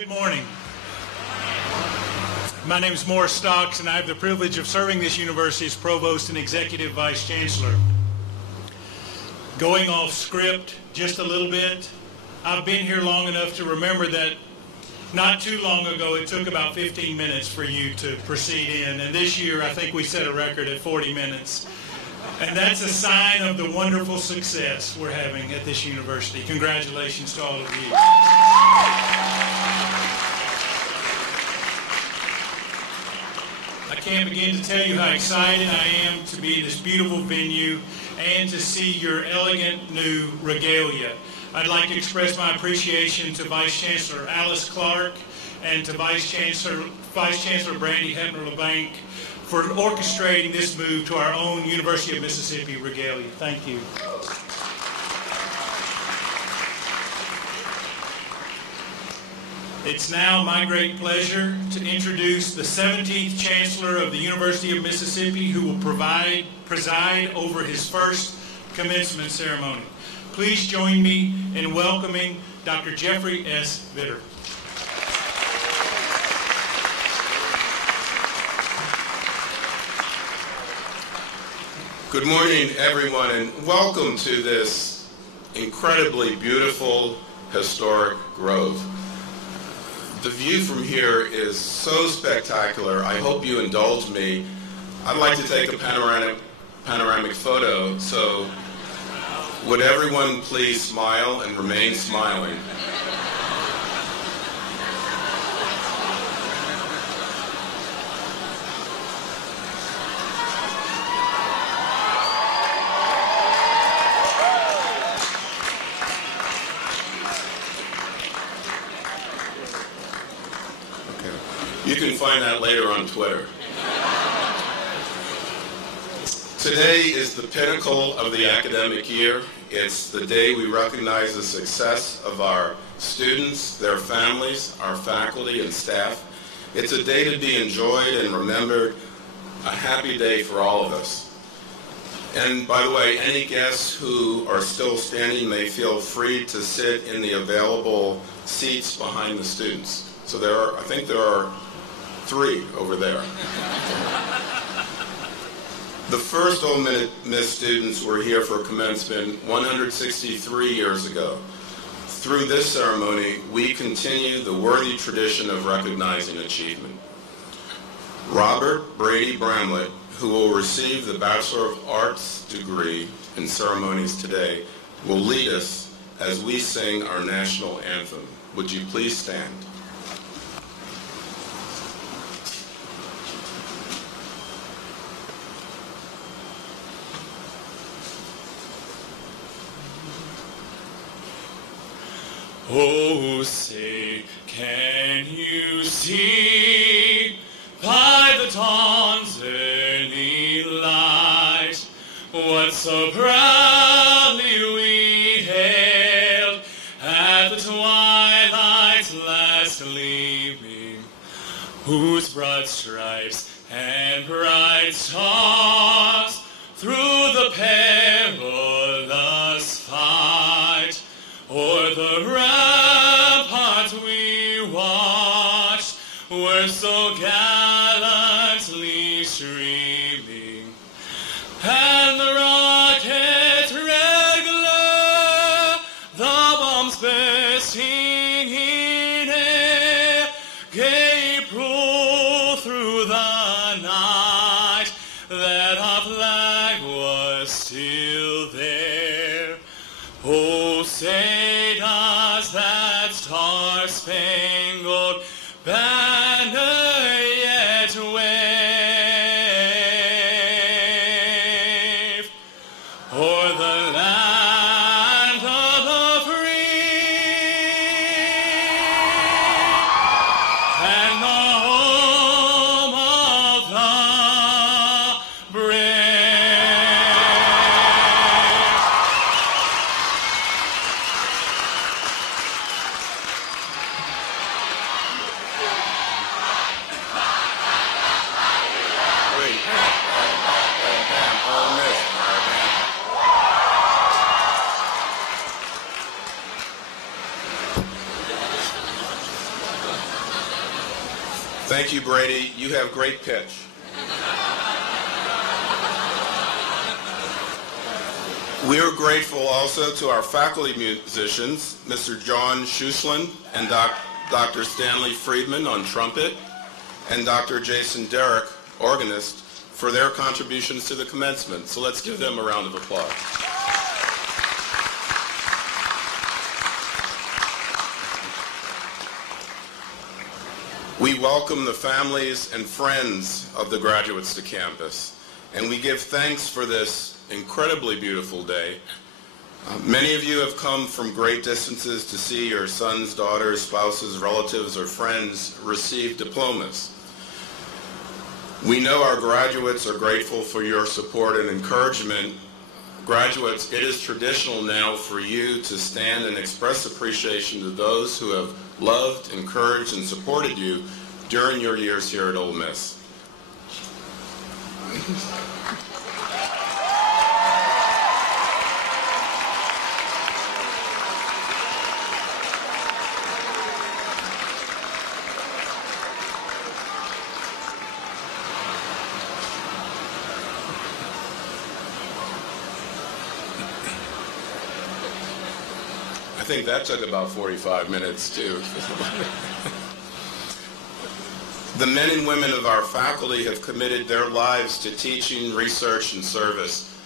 Good morning. My name is Morris Stocks, and I have the privilege of serving this university as Provost and Executive Vice Chancellor. Going off script just a little bit, I've been here long enough to remember that not too long ago it took about 15 minutes for you to proceed in, and this year I think we set a record at 40 minutes. And that's a sign of the wonderful success we're having at this university. Congratulations to all of you. I can't begin to tell you how excited I am to be in this beautiful venue and to see your elegant new regalia. I'd like to express my appreciation to Vice Chancellor Alice Clark and to Vice Chancellor Brandy Hepner-LeBanc for orchestrating this move to our own University of Mississippi regalia. Thank you. It's now my great pleasure to introduce the 17th Chancellor of the University of Mississippi, who will preside over his first commencement ceremony. Please join me in welcoming Dr. Jeffrey S. Vitter. Good morning, everyone, and welcome to this incredibly beautiful, historic grove. The view from here is so spectacular. I hope you indulge me. I'd like to take a panoramic photo, so would everyone please smile and remain smiling? You can find that later on Twitter. Today is the pinnacle of the academic year. It's the day we recognize the success of our students, their families, our faculty and staff. It's a day to be enjoyed and remembered, a happy day for all of us. And by the way, any guests who are still standing may feel free to sit in the available seats behind the students. So I think there are 3 over there. The first Ole Miss students were here for commencement 163 years ago. Through this ceremony, we continue the worthy tradition of recognizing achievement. Robert Brady Bramlett, who will receive the Bachelor of Arts degree in ceremonies today, will lead us as we sing our national anthem. Would you please stand? Oh, say, can you see by the dawn's early light what so proudly we hailed at the twilight's last gleaming, whose broad stripes and bright stars through the perilous fight o'er the ramparts we watched were so gallantly streaming, and the rockets regular, the bombs bursting in air, gave proof through the night that our flag was still there. Oh, say does that star-spangled banner yet wave o'er the land of the free and the home of the brave? Thank you, Brady. You have great pitch. We are grateful also to our faculty musicians, Mr. John Schuschlin and Dr. Stanley Friedman on trumpet, and Dr. Jason Derrick, organist, for their contributions to the commencement. So let's give them a round of applause. We welcome the families and friends of the graduates to campus, and we give thanks for this incredibly beautiful day. Many of you have come from great distances to see your sons, daughters, spouses, relatives, or friends receive diplomas. We know our graduates are grateful for your support and encouragement. Graduates, it is traditional now for you to stand and express appreciation to those who have loved, encouraged, and supported you during your years here at Ole Miss. I think that took about 45 minutes, too. The men and women of our faculty have committed their lives to teaching, research, and service,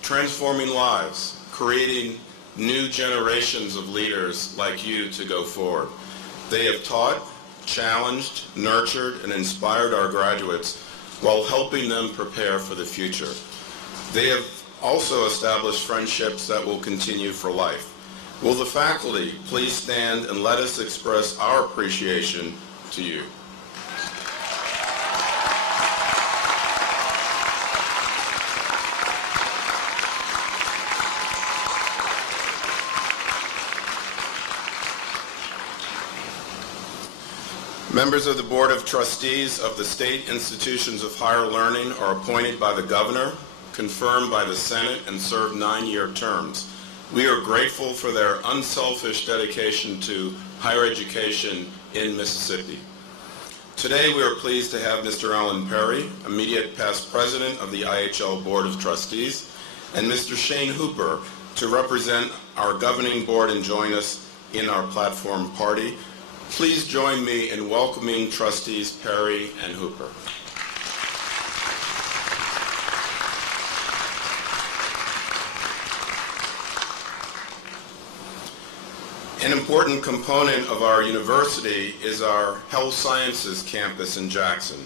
transforming lives, creating new generations of leaders like you to go forward. They have taught, challenged, nurtured, and inspired our graduates while helping them prepare for the future. They have also established friendships that will continue for life. Will the faculty please stand and let us express our appreciation to you. Members of the Board of Trustees of the State Institutions of Higher Learning are appointed by the Governor, confirmed by the Senate, and serve 9-year terms. We are grateful for their unselfish dedication to higher education in Mississippi. Today we are pleased to have Mr. Alan Perry, immediate past president of the IHL Board of Trustees, and Mr. Shane Hooper to represent our governing board and join us in our platform party. Please join me in welcoming Trustees Perry and Hooper. An important component of our university is our health sciences campus in Jackson.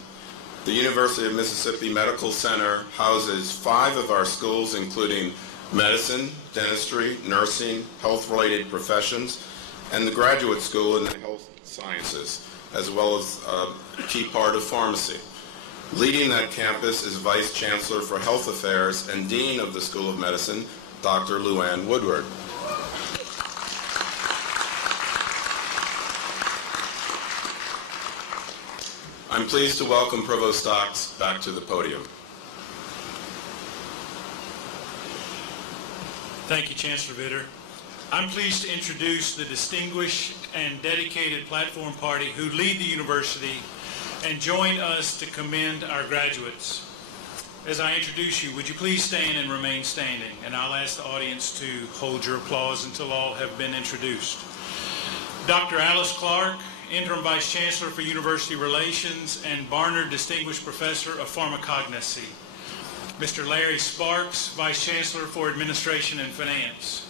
The University of Mississippi Medical Center houses 5 of our schools, including medicine, dentistry, nursing, health-related professions, and the graduate school in the health sciences, as well as a key part of pharmacy. Leading that campus is Vice Chancellor for Health Affairs and Dean of the School of Medicine, Dr. Luann Woodward. I'm pleased to welcome Provost Stocks back to the podium. Thank you, Chancellor Vitter. I'm pleased to introduce the distinguished and dedicated platform party who lead the university and join us to commend our graduates. As I introduce you, would you please stand and remain standing? And I'll ask the audience to hold your applause until all have been introduced. Dr. Alice Clark, Interim Vice Chancellor for University Relations and Barnard Distinguished Professor of Pharmacognosy. Mr. Larry Sparks, Vice Chancellor for Administration and Finance.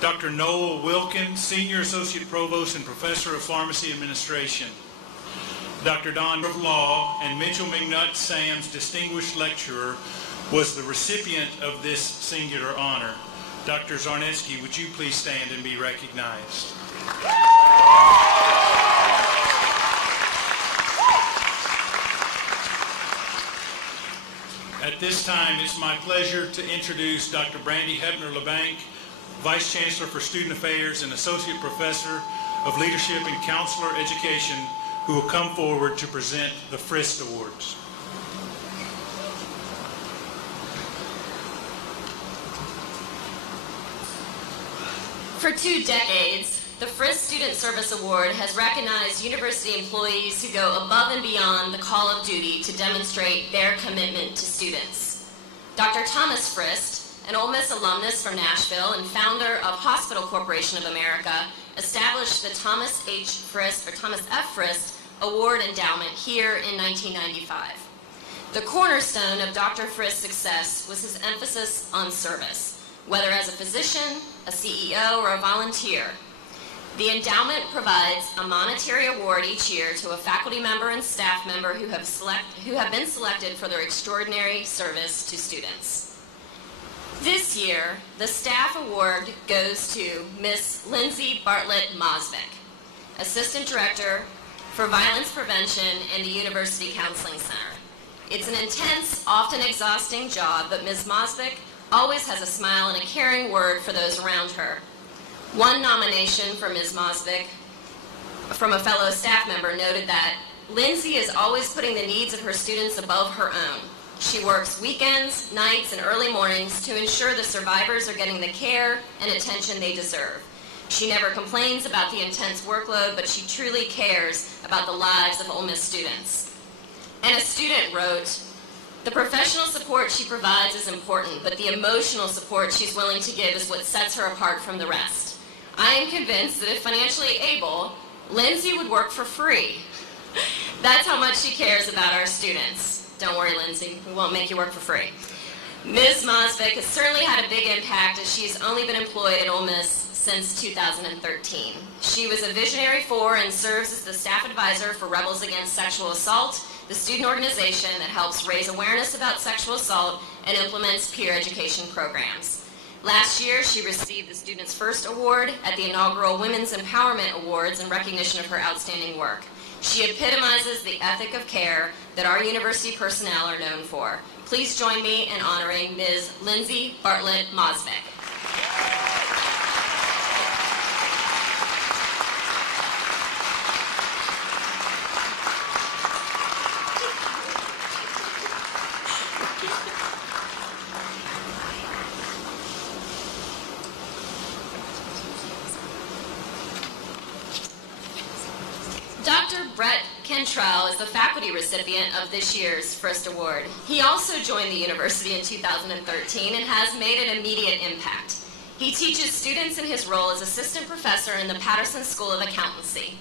Dr. Noel Wilkin, Senior Associate Provost and Professor of Pharmacy Administration. Dr. Don of Law and Mitchell McNutt Sam's Distinguished Lecturer was the recipient of this singular honor. Dr. Zarnetsky, would you please stand and be recognized? At this time, it's my pleasure to introduce Dr. Brandy Hebner-LeBanc, Vice Chancellor for Student Affairs and Associate Professor of Leadership and Counselor Education, who will come forward to present the Frist Awards. For 2 decades, the Frist Student Service Award has recognized university employees who go above and beyond the call of duty to demonstrate their commitment to students. Dr. Thomas Frist, an Ole Miss alumnus from Nashville and founder of Hospital Corporation of America, established the Thomas F. Frist Award Endowment here in 1995. The cornerstone of Dr. Frist's success was his emphasis on service, whether as a physician, a CEO, or a volunteer. The endowment provides a monetary award each year to a faculty member and staff member who have been selected for their extraordinary service to students. This year, the staff award goes to Miss Lindsay Bartlett Mosvik, Assistant Director for Violence Prevention in the University Counseling Center. It's an intense, often exhausting job, but Ms. Mosvik always has a smile and a caring word for those around her. One nomination for Ms. Mosvik from a fellow staff member noted that Lindsay is always putting the needs of her students above her own. She works weekends, nights, and early mornings to ensure the survivors are getting the care and attention they deserve. She never complains about the intense workload, but she truly cares about the lives of Ole Miss students. And a student wrote, "The professional support she provides is important, but the emotional support she's willing to give is what sets her apart from the rest. I am convinced that if financially able, Lindsay would work for free." That's how much she cares about our students. Don't worry, Lindsay, we won't make you work for free. Ms. Mosvik has certainly had a big impact as she's only been employed at Ole Miss since 2013. She was a visionary for and serves as the staff advisor for Rebels Against Sexual Assault, the student organization that helps raise awareness about sexual assault and implements peer education programs. Last year, she received the Students First Award at the inaugural Women's Empowerment Awards in recognition of her outstanding work. She epitomizes the ethic of care that our university personnel are known for. Please join me in honoring Ms. Lindsay Bartlett Mosvik. Dr. Brett Kentrell is the faculty recipient of this year's Frist Award. He also joined the university in 2013 and has made an immediate impact. He teaches students in his role as assistant professor in the Patterson School of Accountancy.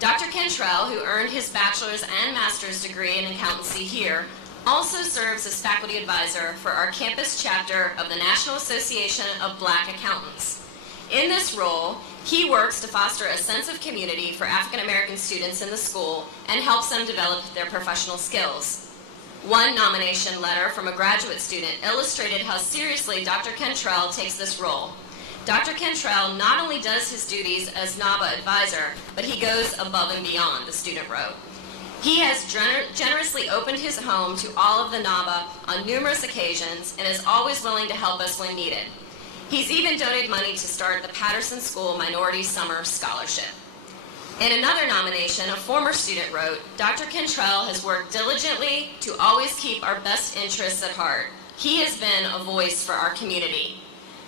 Dr. Kentrell, who earned his bachelor's and master's degree in accountancy here, also serves as faculty advisor for our campus chapter of the National Association of Black Accountants. In this role, he works to foster a sense of community for African American students in the school and helps them develop their professional skills. One nomination letter from a graduate student illustrated how seriously Dr. Kentrell takes this role. Dr. Kentrell not only does his duties as NABA advisor, but he goes above and beyond, the student wrote. He has generously opened his home to all of the NABA on numerous occasions and is always willing to help us when needed. He's even donated money to start the Patterson School Minority Summer Scholarship. In another nomination, a former student wrote, "Dr. Kentrell has worked diligently to always keep our best interests at heart. He has been a voice for our community."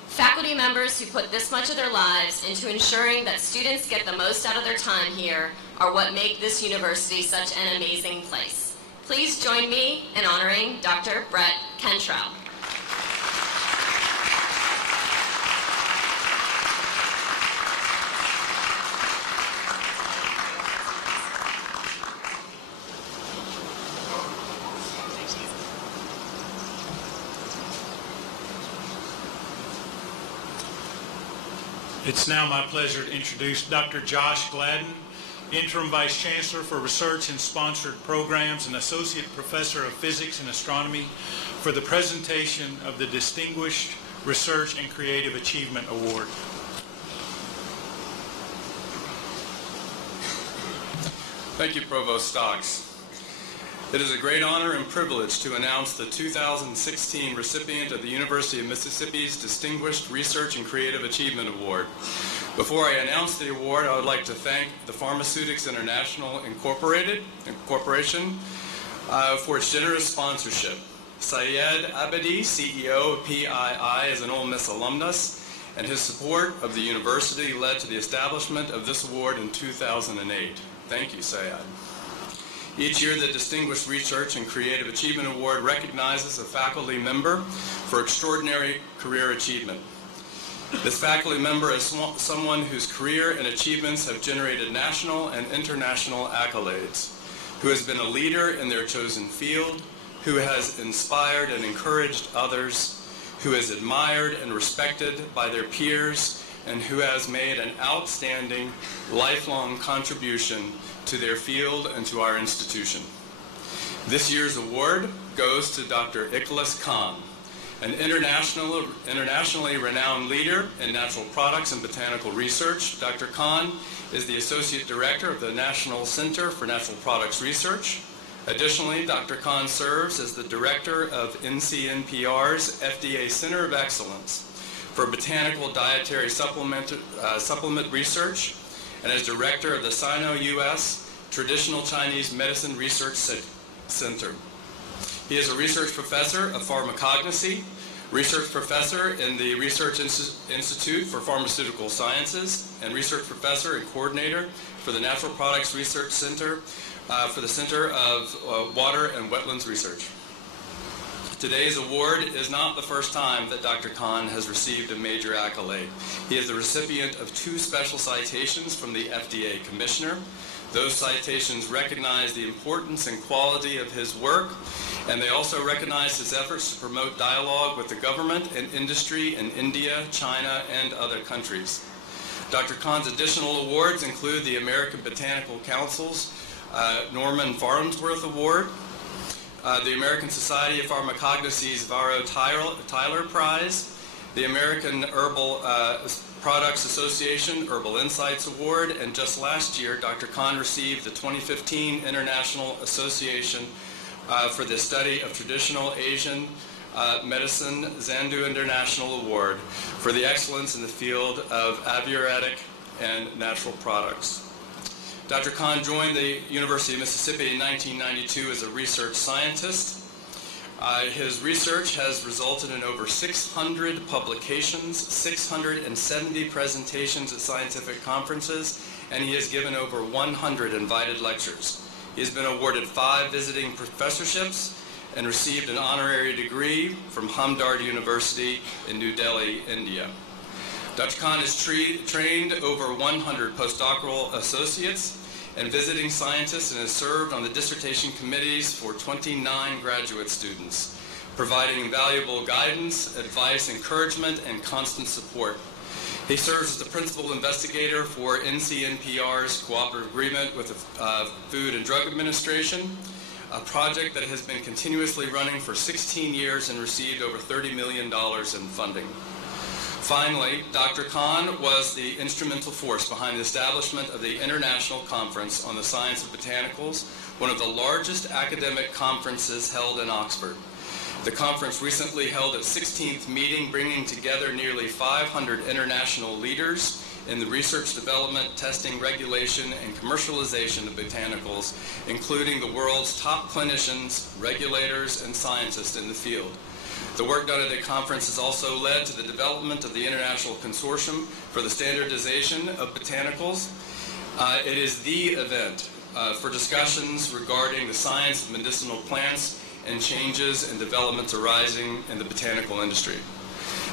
Faculty members who put this much of their lives into ensuring that students get the most out of their time here are what make this university such an amazing place. Please join me in honoring Dr. Brett Kentrell. It's now my pleasure to introduce Dr. Josh Gladden, Interim Vice Chancellor for Research and Sponsored Programs and Associate Professor of Physics and Astronomy, for the presentation of the Distinguished Research and Creative Achievement Award. Thank you, Provost Stocks. It is a great honor and privilege to announce the 2016 recipient of the University of Mississippi's Distinguished Research and Creative Achievement Award. Before I announce the award, I would like to thank the Pharmaceutics International Corporation for its generous sponsorship. Syed Abedi, CEO of PII, is an Ole Miss alumnus, and his support of the university led to the establishment of this award in 2008. Thank you, Sayad. Each year, the Distinguished Research and Creative Achievement Award recognizes a faculty member for extraordinary career achievement. This faculty member is someone whose career and achievements have generated national and international accolades, who has been a leader in their chosen field, who has inspired and encouraged others, who is admired and respected by their peers, and who has made an outstanding lifelong contribution to their field and to our institution. This year's award goes to Dr. Ikhlas Khan, an internationally renowned leader in natural products and botanical research. Dr. Khan is the Associate Director of the National Center for Natural Products Research. Additionally, Dr. Khan serves as the Director of NCNPR's FDA Center of Excellence for Botanical Dietary Supplement Research, and as Director of the Sino-US Traditional Chinese Medicine Research Center. He is a research professor of pharmacognosy, research professor in the Research Institute for Pharmaceutical Sciences, and research professor and coordinator for the Natural Products Research Center for the Center of Water and Wetlands Research. Today's award is not the first time that Dr. Khan has received a major accolade. He is the recipient of 2 special citations from the FDA Commissioner. Those citations recognize the importance and quality of his work, and they also recognize his efforts to promote dialogue with the government and industry in India, China, and other countries. Dr. Khan's additional awards include the American Botanical Council's Norman Farnsworth Award, the American Society of Pharmacognosy's Varro Tyler Prize, the American Herbal Products Association Herbal Insights Award, and just last year, Dr. Khan received the 2015 International Association for the Study of Traditional Asian Medicine Zandu International Award for the excellence in the field of Ayurvedic and natural products. Dr. Khan joined the University of Mississippi in 1992 as a research scientist. His research has resulted in over 600 publications, 670 presentations at scientific conferences, and he has given over 100 invited lectures. He has been awarded 5 visiting professorships and received an honorary degree from Hamdard University in New Delhi, India. Dr. Khan has trained over 100 postdoctoral associates and visiting scientists and has served on the dissertation committees for 29 graduate students, providing invaluable guidance, advice, encouragement, and constant support. He serves as the principal investigator for NCNPR's cooperative agreement with the Food and Drug Administration, a project that has been continuously running for 16 years and received over $30 million in funding. Finally, Dr. Khan was the instrumental force behind the establishment of the International Conference on the Science of Botanicals, one of the largest academic conferences held in Oxford. The conference recently held its 16th meeting, bringing together nearly 500 international leaders in the research, development, testing, regulation, and commercialization of botanicals, including the world's top clinicians, regulators, and scientists in the field. The work done at the conference has also led to the development of the International Consortium for the Standardization of Botanicals. It is the event for discussions regarding the science of medicinal plants and changes and developments arising in the botanical industry.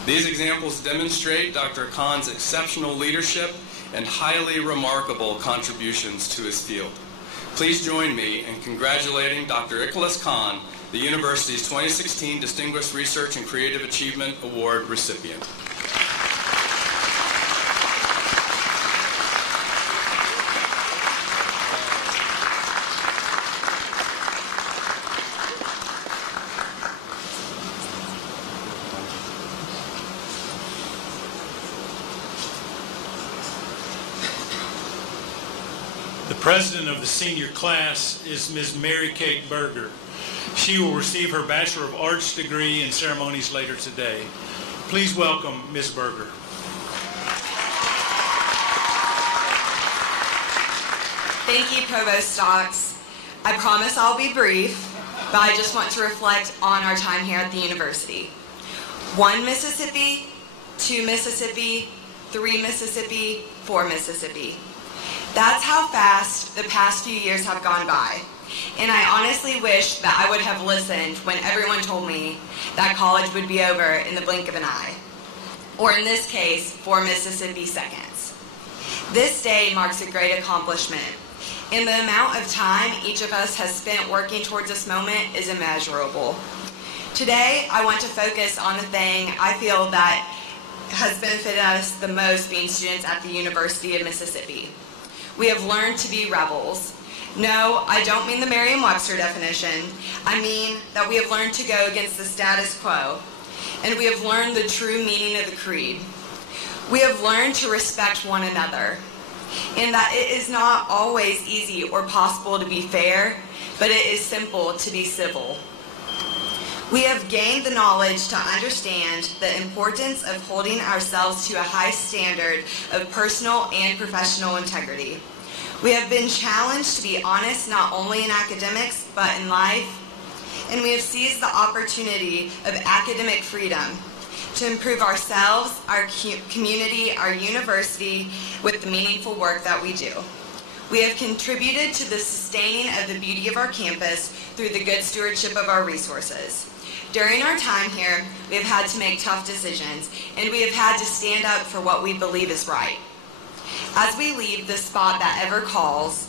These examples demonstrate Dr. Khan's exceptional leadership and highly remarkable contributions to his field. Please join me in congratulating Dr. Ikhlas Khan, the university's 2016 Distinguished Research and Creative Achievement Award recipient. The president of the senior class is Ms. Mary Kate Berger. She will receive her Bachelor of Arts degree in ceremonies later today. Please welcome Ms. Berger. Thank you, Provost Stocks. I promise I'll be brief, but I just want to reflect on our time here at the university. 1 Mississippi, 2 Mississippi, 3 Mississippi, 4 Mississippi. That's how fast the past few years have gone by. And I honestly wish that I would have listened when everyone told me that college would be over in the blink of an eye. Or in this case, 4 Mississippi seconds. This day marks a great accomplishment. And the amount of time each of us has spent working towards this moment is immeasurable. Today, I want to focus on the thing I feel that has benefited us the most being students at the University of Mississippi. We have learned to be rebels. No, I don't mean the Merriam-Webster definition. I mean that we have learned to go against the status quo, and we have learned the true meaning of the creed. We have learned to respect one another, and that it is not always easy or possible to be fair, but it is simple to be civil. We have gained the knowledge to understand the importance of holding ourselves to a high standard of personal and professional integrity. We have been challenged to be honest not only in academics, but in life, and we have seized the opportunity of academic freedom to improve ourselves, our community, our university, with the meaningful work that we do. We have contributed to the sustaining of the beauty of our campus through the good stewardship of our resources. During our time here, we have had to make tough decisions, and we have had to stand up for what we believe is right. As we leave the spot that ever calls,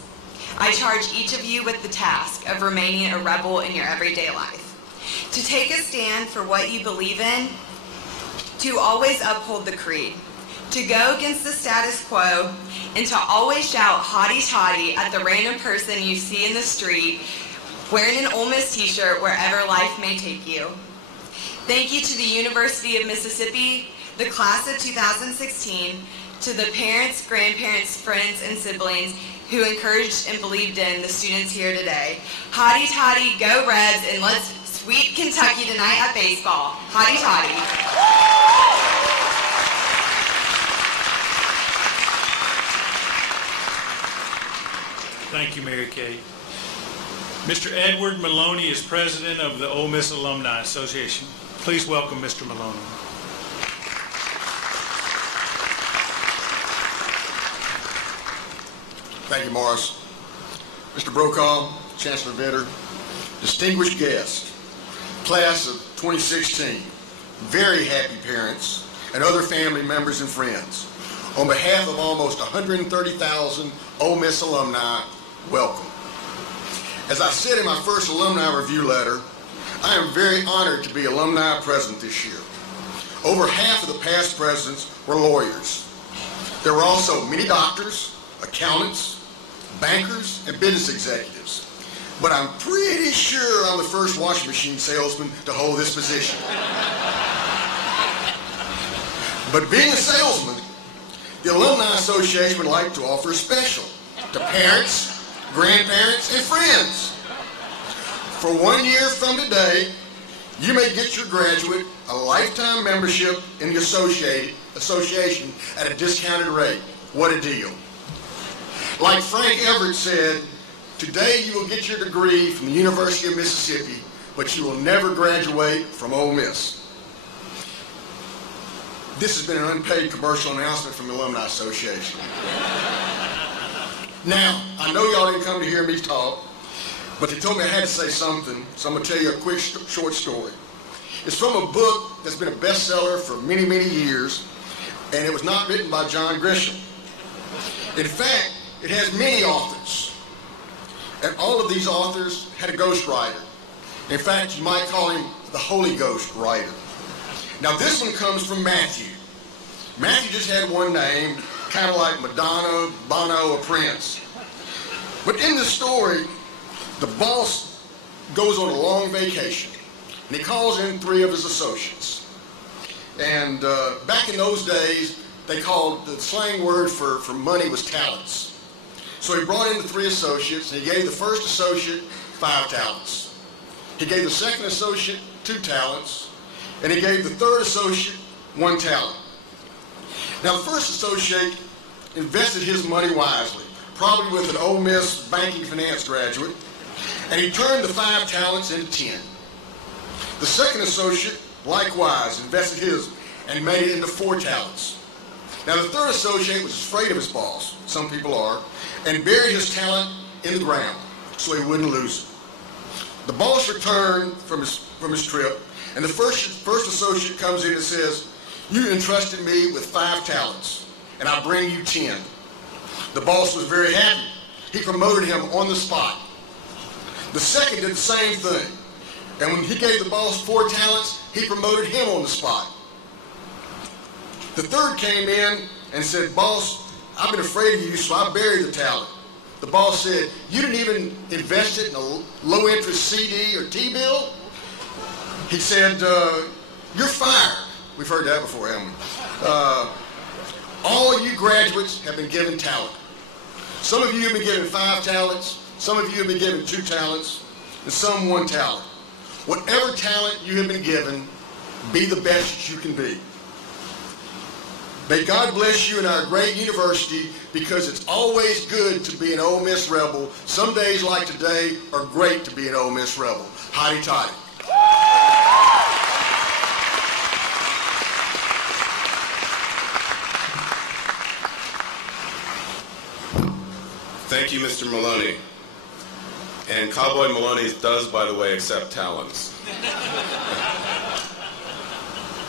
I charge each of you with the task of remaining a rebel in your everyday life. To take a stand for what you believe in, to always uphold the creed, to go against the status quo, and to always shout hotty-toddy at the random person you see in the street wearing an Ole Miss t-shirt wherever life may take you. Thank you to the University of Mississippi, the class of 2016, to the parents, grandparents, friends, and siblings who encouraged and believed in the students here today. Hotty toddy, go Reds, and let's sweep Kentucky tonight at baseball. Hotty toddy. Thank you, Mary Kay. Mr. Edward Maloney is president of the Ole Miss Alumni Association. Please welcome Mr. Maloney. Thank you, Morris. Mr. Brokaw, Chancellor Vitter, distinguished guests, class of 2016, very happy parents, and other family members and friends. On behalf of almost 130,000 Ole Miss alumni, welcome. As I said in my first alumni review letter, I am very honored to be alumni president this year. Over half of the past presidents were lawyers. There were also many doctors, accountants, bankers, and business executives. But I'm pretty sure I'm the first washing machine salesman to hold this position. But being a salesman, the Alumni Association would like to offer a special to parents, grandparents, and friends. For 1 year from today, you may get your graduate a lifetime membership in the association at a discounted rate. What a deal. Like Frank Everett said, today you will get your degree from the University of Mississippi, but you will never graduate from Ole Miss. This has been an unpaid commercial announcement from the Alumni Association. Now, I know y'all didn't come to hear me talk, but they told me I had to say something, so I'm going to tell you a quick short story. It's from a book that's been a bestseller for many, many years, and it was not written by John Grisham. In fact, it has many authors, and all of these authors had a ghostwriter. In fact, you might call him the Holy Ghost writer. Now, this one comes from Matthew. Matthew just had one name, kind of like Madonna, Bono, or Prince. But in the story, the boss goes on a long vacation, and he calls in 3 of his associates. And back in those days, they called, the slang word for money was talents. So he brought in the 3 associates, and he gave the first associate 5 talents. He gave the second associate 2 talents, and he gave the third associate 1 talent. Now, the first associate invested his money wisely, probably with an Ole Miss banking finance graduate, and he turned the 5 talents into 10. The second associate, likewise, invested his and made it into 4 talents. Now the third associate was afraid of his boss, some people are, and buried his talent in the ground so he wouldn't lose it. The boss returned from his trip, and the first associate comes in and says, "You entrusted me with 5 talents, and I bring you 10. The boss was very happy. He promoted him on the spot. The second did the same thing, and when he gave the boss 4 talents, he promoted him on the spot. The third came in and said, "Boss, I've been afraid of you, so I buried the talent." The boss said, "You didn't even invest it in a low-interest CD or T-bill?" He said, "You're fired." We've heard that before, haven't we? "All you graduates have been given talent. Some of you have been given 5 talents, some of you have been given 2 talents, and some 1 talent. Whatever talent you have been given, be the best that you can be. May God bless you in our great university, because it's always good to be an Ole Miss Rebel. Some days like today are great to be an Ole Miss Rebel. Hotty toddy." Thank you, Mr. Maloney. And Cowboy Maloney does, by the way, accept talents.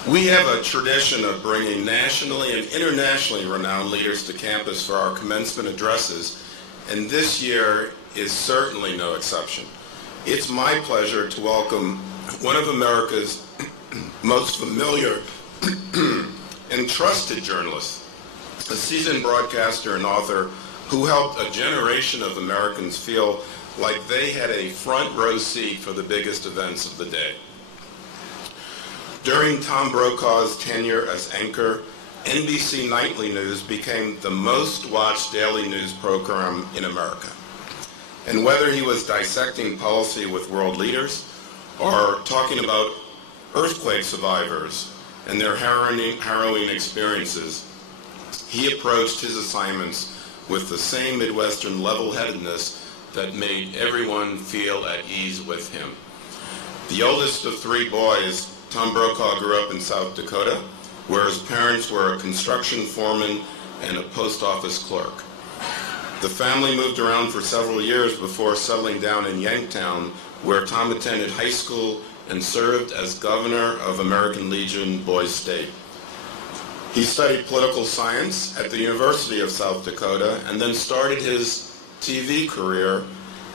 We have a tradition of bringing nationally and internationally renowned leaders to campus for our commencement addresses, and this year is certainly no exception. It's my pleasure to welcome one of America's most familiar and trusted journalists, a seasoned broadcaster and author who helped a generation of Americans feel like they had a front row seat for the biggest events of the day. During Tom Brokaw's tenure as anchor, NBC Nightly News became the most watched daily news program in America. And whether he was dissecting policy with world leaders or talking about earthquake survivors and their harrowing experiences, he approached his assignments with the same Midwestern level-headedness that made everyone feel at ease with him. The oldest of 3 boys, Tom Brokaw grew up in South Dakota, where his parents were a construction foreman and a post office clerk. The family moved around for several years before settling down in Yanktown, where Tom attended high school and served as governor of American Legion Boys State. He studied political science at the University of South Dakota and then started his TV career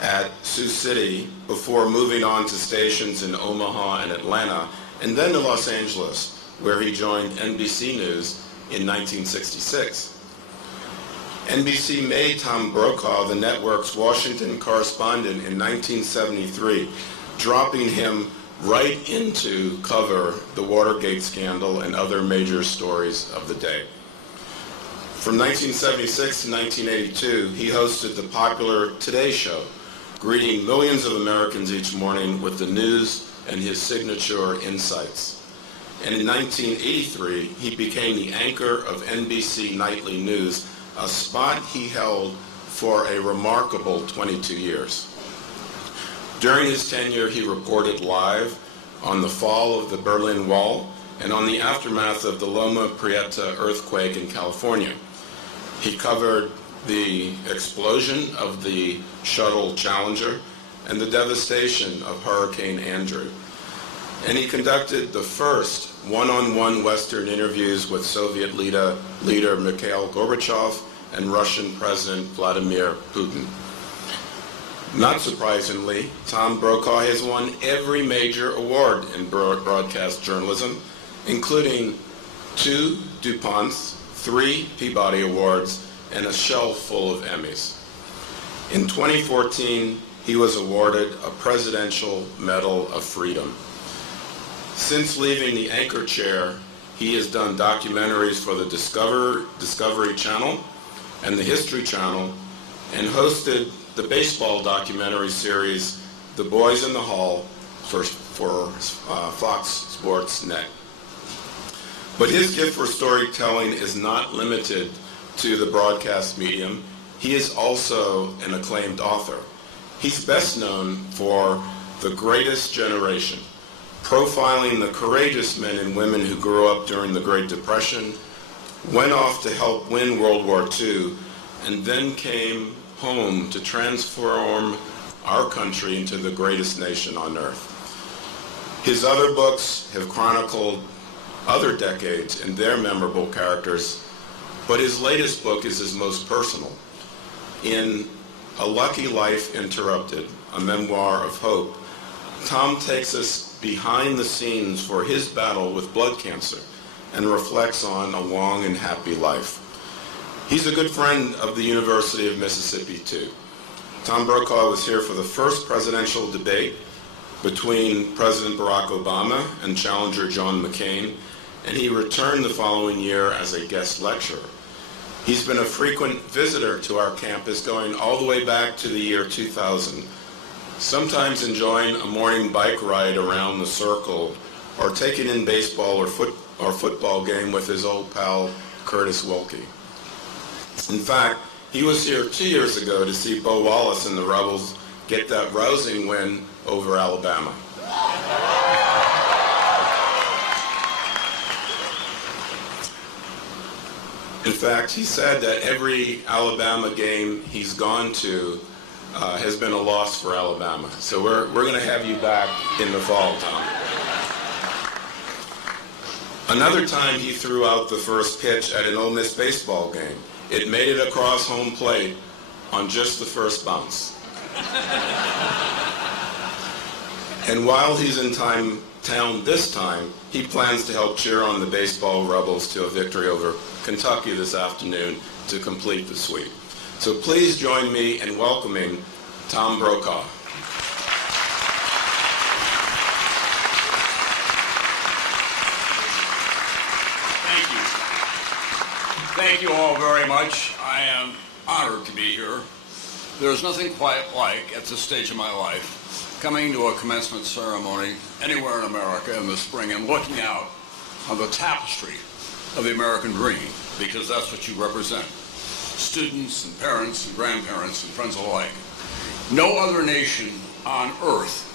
at Sioux City before moving on to stations in Omaha and Atlanta, and then to Los Angeles, where he joined NBC News in 1966. NBC made Tom Brokaw the network's Washington correspondent in 1973, dropping him right into cover the Watergate scandal and other major stories of the day. From 1976 to 1982, he hosted the popular Today Show, greeting millions of Americans each morning with the news and his signature insights. And in 1983, he became the anchor of NBC Nightly News, a spot he held for a remarkable 22 years. During his tenure, he reported live on the fall of the Berlin Wall and on the aftermath of the Loma Prieta earthquake in California. He covered the explosion of the shuttle Challenger and the devastation of Hurricane Andrew. And he conducted the first one-on-one Western interviews with Soviet leader Mikhail Gorbachev and Russian President Vladimir Putin. Not surprisingly, Tom Brokaw has won every major award in broadcast journalism, including 2 DuPonts, 3 Peabody Awards, and a shelf full of Emmys. In 2014, he was awarded a Presidential Medal of Freedom. Since leaving the anchor chair, he has done documentaries for the Discovery Channel and the History Channel, and hosted the baseball documentary series, The Boys in the Hall, for Fox Sports Net. But his gift for storytelling is not limited to the broadcast medium. He is also an acclaimed author. He's best known for The Greatest Generation, profiling the courageous men and women who grew up during the Great Depression, went off to help win World War II, and then came home to transform our country into the greatest nation on earth. His other books have chronicled other decades and their memorable characters, but his latest book is his most personal. In A Lucky Life Interrupted, a memoir of hope, Tom takes us behind the scenes for his battle with blood cancer and reflects on a long and happy life. He's a good friend of the University of Mississippi, too. Tom Brokaw was here for the first presidential debate between President Barack Obama and challenger John McCain, and he returned the following year as a guest lecturer. He's been a frequent visitor to our campus, going all the way back to the year 2000, sometimes enjoying a morning bike ride around the circle or taking in baseball or football game with his old pal Curtis Wilkie. In fact, he was here 2 years ago to see Bo Wallace and the Rebels get that rousing win over Alabama. In fact, he said that every Alabama game he's gone to has been a loss for Alabama. So we're going to have you back in the fall, Tom. Another time he threw out the first pitch at an Ole Miss baseball game. It made it across home plate on just the first bounce. And while he's in town this time, he plans to help cheer on the baseball Rebels to a victory over Kentucky this afternoon to complete the sweep. So please join me in welcoming Tom Brokaw. Thank you. Thank you all very much. I am honored to be here. There's nothing quite like, at this stage of my life, coming to a commencement ceremony anywhere in America in the spring and looking out on the tapestry of the American dream, because that's what you represent. Students and parents and grandparents and friends alike. No other nation on earth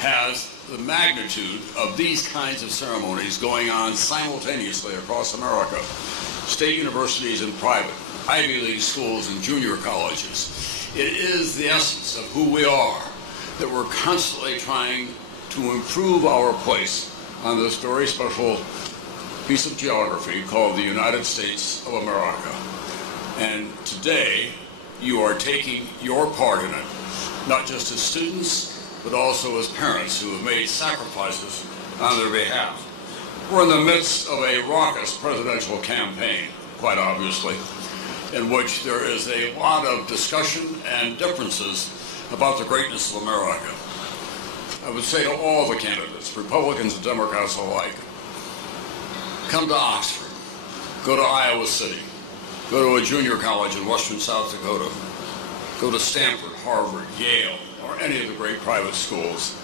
has the magnitude of these kinds of ceremonies going on simultaneously across America. State universities and private, Ivy League schools and junior colleges. It is the essence of who we are, that we're constantly trying to improve our place on this very special piece of geography called the United States of America. And today, you are taking your part in it, not just as students, but also as parents who have made sacrifices on their behalf. We're in the midst of a raucous presidential campaign, quite obviously, in which there is a lot of discussion and differences about the greatness of America. I would say to all the candidates, Republicans and Democrats alike, come to Oxford, go to Iowa City, go to a junior college in western South Dakota, go to Stanford, Harvard, Yale, or any of the great private schools,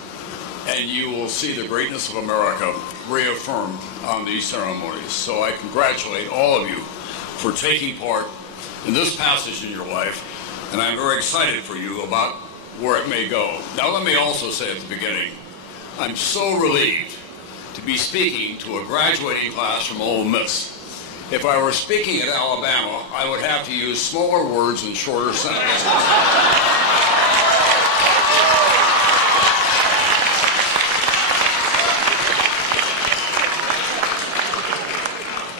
and you will see the greatness of America reaffirmed on these ceremonies. So I congratulate all of you for taking part in this passage in your life, and I'm very excited for you about where it may go. Now let me also say at the beginning, I'm so relieved to be speaking to a graduating class from Ole Miss. If I were speaking at Alabama, I would have to use smaller words and shorter sentences.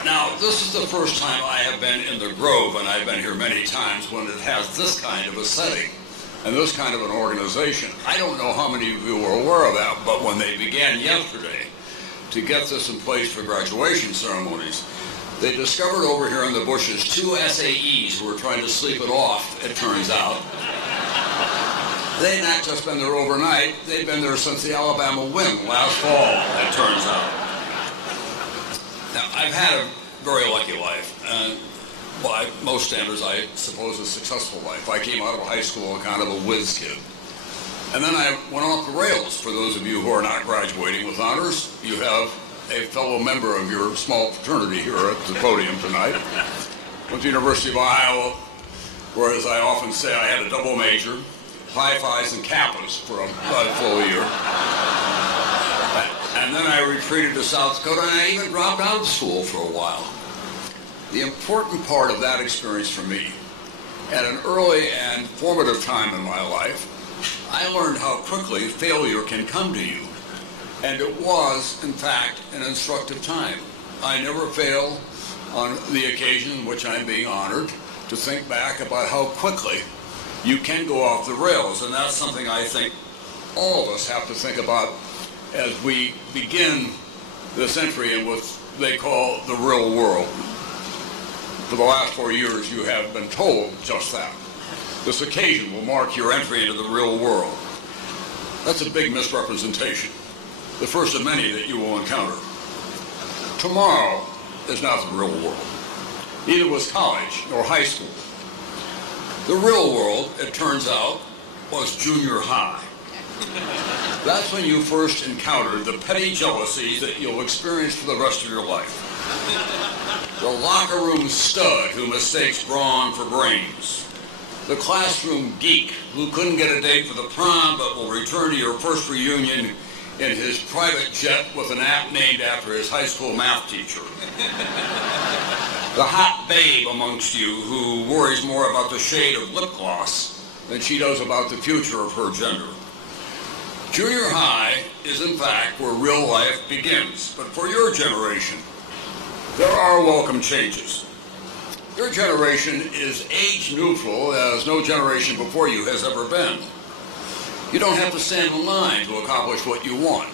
Now, this is the first time I have been in the Grove, and I've been here many times when it has this kind of a setting and this kind of an organization. I don't know how many of you were aware of that, but when they began yesterday to get this in place for graduation ceremonies, they discovered over here in the bushes 2 SAEs who were trying to sleep it off, it turns out. They'd not just been there overnight, they'd been there since the Alabama win last fall, it turns out. Now, I've had a very lucky life, and by most standards, I suppose a successful life. I came out of high school kind of a whiz kid. And then I went off the rails. For those of you who are not graduating with honors, you have a fellow member of your small fraternity here at the podium tonight. Went to the University of Iowa, where, as I often say, I had a double major, Phi Phis and Kappas for a full year. And then I retreated to South Dakota, and I even dropped out of school for a while. The important part of that experience for me, at an early and formative time in my life, I learned how quickly failure can come to you. And it was, in fact, an instructive time. I never fail on the occasion in which I'm being honored to think back about how quickly you can go off the rails. And that's something I think all of us have to think about as we begin this entry in what they call the real world. For the last 4 years, you have been told just that. This occasion will mark your entry into the real world. That's a big misrepresentation, the first of many that you will encounter. Tomorrow is not the real world. Neither was college nor high school. The real world, it turns out, was junior high. That's when you first encountered the petty jealousies that you'll experience for the rest of your life. The locker room stud who mistakes brawn for brains. The classroom geek who couldn't get a date for the prom but will return to your first reunion in his private jet with an app named after his high school math teacher. The hot babe amongst you who worries more about the shade of lip gloss than she does about the future of her gender. Junior high is in fact where real life begins, but for your generation, there are welcome changes. Your generation is age neutral as no generation before you has ever been. You don't have to stand in line to accomplish what you want.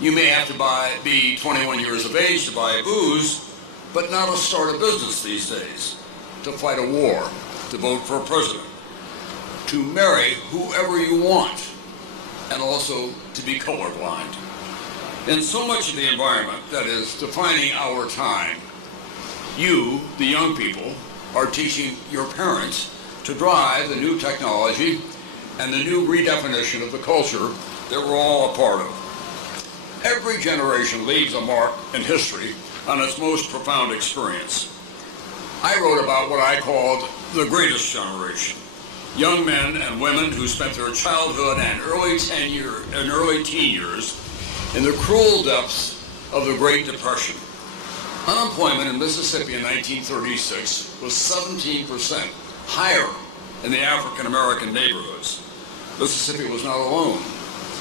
You may have to be 21 years of age to buy booze, but not to start a business these days, to fight a war, to vote for a president, to marry whoever you want, and also to be colorblind. In so much of the environment that is defining our time, you, the young people, are teaching your parents to drive the new technology and the new redefinition of the culture that we're all a part of. Every generation leaves a mark in history on its most profound experience. I wrote about what I called the greatest generation. Young men and women who spent their childhood and early teen years in the cruel depths of the Great Depression. Unemployment in Mississippi in 1936 was 17% higher in the African American neighborhoods. Mississippi was not alone.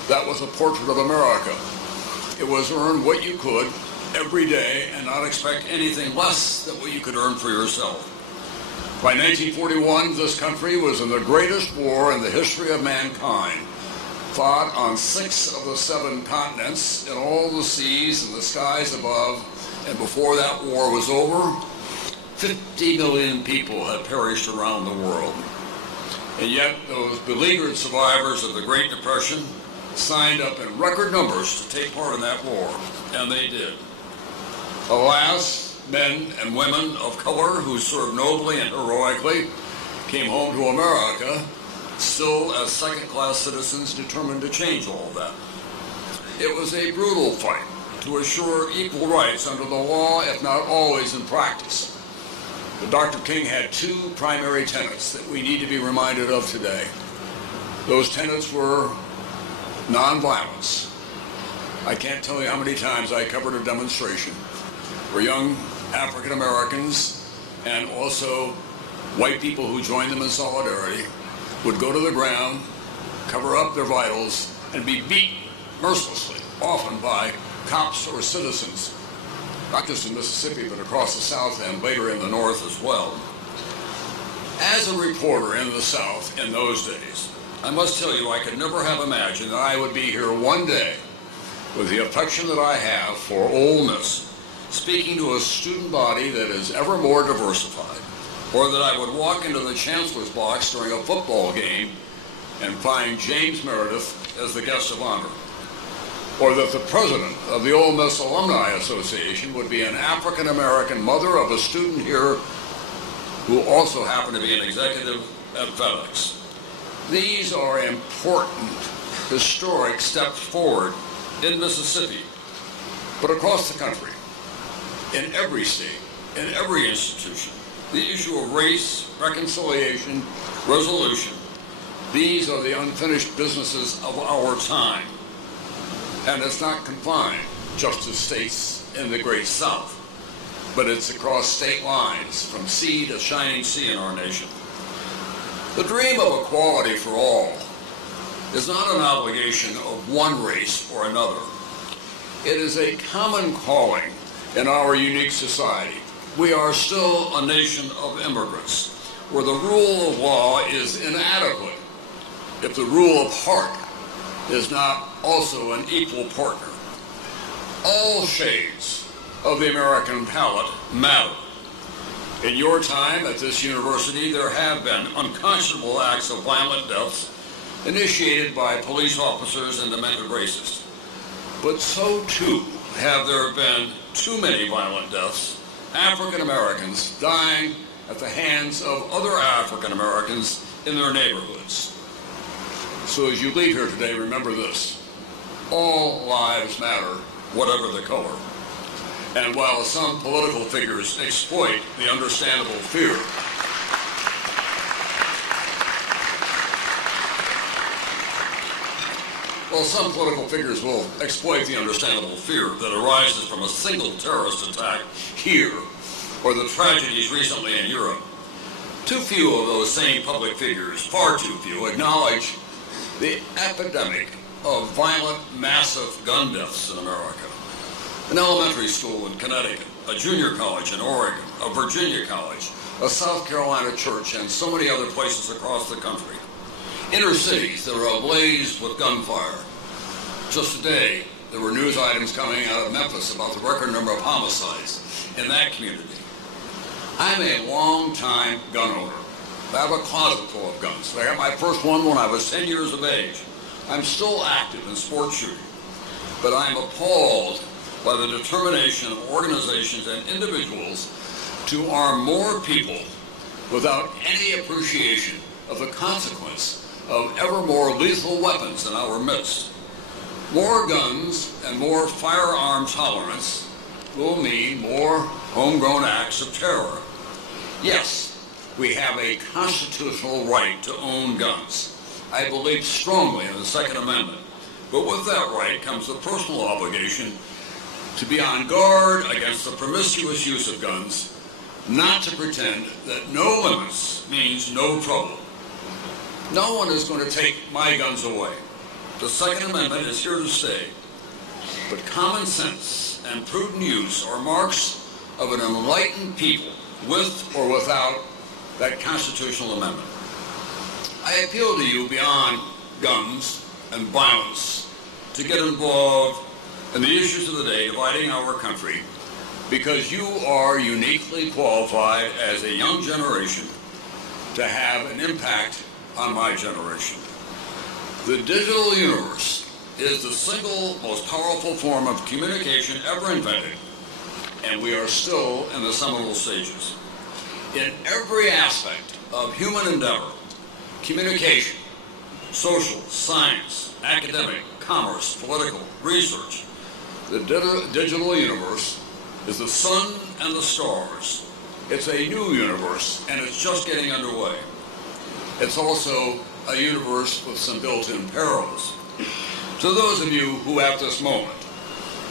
That was a portrait of America. It was earn what you could every day and not expect anything less than what you could earn for yourself. By 1941, this country was in the greatest war in the history of mankind, fought on 6 of the 7 continents, in all the seas and the skies above, and before that war was over, 50 million people had perished around the world. And yet, those beleaguered survivors of the Great Depression signed up in record numbers to take part in that war, and they did. Alas, men and women of color who served nobly and heroically came home to America still as second-class citizens determined to change all of that. It was a brutal fight to assure equal rights under the law, if not always in practice. But Dr. King had 2 primary tenets that we need to be reminded of today. Those tenets were nonviolence. I can't tell you how many times I covered a demonstration where young African Americans and also white people who joined them in solidarity would go to the ground, cover up their vitals, and be beaten mercilessly, often by cops or citizens, not just in Mississippi, but across the South and later in the North as well. As a reporter in the South in those days, I must tell you I could never have imagined that I would be here one day with the affection that I have for Ole Miss, speaking to a student body that is ever more diversified, or that I would walk into the chancellor's box during a football game and find James Meredith as the guest of honor, or that the president of the Ole Miss Alumni Association would be an African-American mother of a student here who also happened to be an executive at FedEx. These are important, historic steps forward in Mississippi, but across the country, in every state, in every institution. The issue of race, reconciliation, resolution, these are the unfinished businesses of our time. And it's not confined just to states in the Great South, but it's across state lines from sea to shining sea in our nation. The dream of equality for all is not an obligation of one race or another. It is a common calling in our unique society. We are still a nation of immigrants, where the rule of law is inadequate if the rule of heart is not also an equal partner. All shades of the American palette matter. In your time at this university, there have been unconscionable acts of violent deaths initiated by police officers and demented racists. But so too have there been too many violent deaths, African Americans dying at the hands of other African Americans in their neighborhoods. So as you leave here today, remember this: all lives matter, whatever the color. And while some political figures exploit the understandable fear some political figures will exploit the understandable fear that arises from a single terrorist attack here or the tragedies recently in Europe. Too few of those same public figures, far too few, acknowledge the epidemic of violent, massive gun deaths in America. An elementary school in Connecticut, a junior college in Oregon, a Virginia college, a South Carolina church, and so many other places across the country. Inner cities that are ablaze with gunfire. Just today, there were news items coming out of Memphis about the record number of homicides in that community. I'm a long-time gun owner. I have a closet full of guns. I got my first one when I was 10 years of age. I'm still active in sport shooting, but I'm appalled by the determination of organizations and individuals to arm more people without any appreciation of the consequence of ever more lethal weapons in our midst. More guns and more firearm tolerance will mean more homegrown acts of terror. Yes, we have a constitutional right to own guns. I believe strongly in the Second Amendment, but with that right comes the personal obligation to be on guard against the promiscuous use of guns, not to pretend that no limits means no trouble. No one is going to take my guns away. The Second Amendment is here to stay. But common sense and prudent use are marks of an enlightened people, with or without that constitutional amendment. I appeal to you beyond guns and violence to get involved in the issues of the day dividing our country, because you are uniquely qualified as a young generation to have an impact on my generation. The digital universe is the single most powerful form of communication ever invented, and we are still in the seminal stages. In every aspect of human endeavor, communication, social, science, academic, commerce, political, research, the digital universe is the sun and the stars. It's a new universe, and it's just getting underway. It's also a universe with some built-in perils. To those of you who at this moment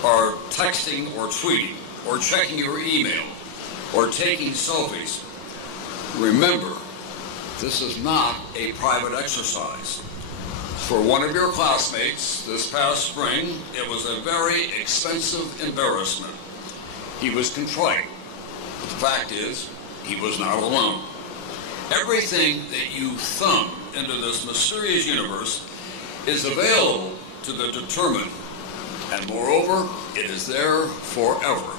are texting or tweeting or checking your email or taking selfies, remember, this is not a private exercise. For one of your classmates this past spring, it was a very expensive embarrassment. He was contrite. The fact is, he was not alone. Everything that you thumb into this mysterious universe is available to the determined, and moreover, it is there forever.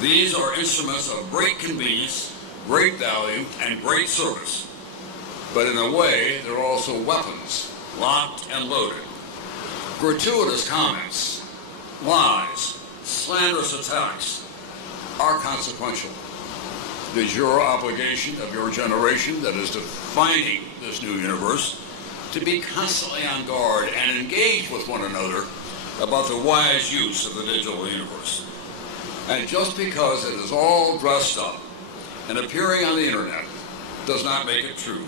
These are instruments of great convenience, great value, and great service. But in a way, they're also weapons, locked and loaded. Gratuitous comments, lies, slanderous attacks are consequential. It is your obligation of your generation that is defining this new universe to be constantly on guard and engage with one another about the wise use of the digital universe. And just because it is all dressed up and appearing on the internet does not make it true.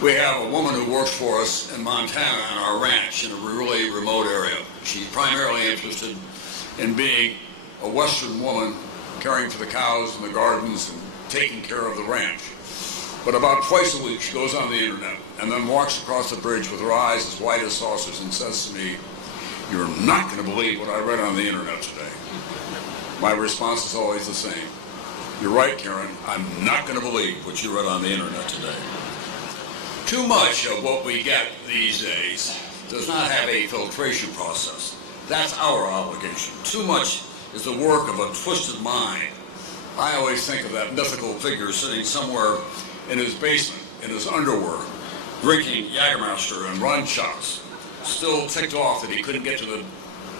We have a woman who works for us in Montana on our ranch in a really remote area. She's primarily interested in being a Western woman caring for the cows and the gardens and taking care of the ranch. But about twice a week she goes on the internet and then walks across the bridge with her eyes as white as saucers and says to me, "You're not going to believe what I read on the internet today." My response is always the same. "You're right, Karen. I'm not going to believe what you read on the internet today." Too much of what we get these days does not have a filtration process. That's our obligation. Too much is the work of a twisted mind. I always think of that mythical figure sitting somewhere in his basement, in his underwear, drinking Jägermeister and run shots, still ticked off that he couldn't get to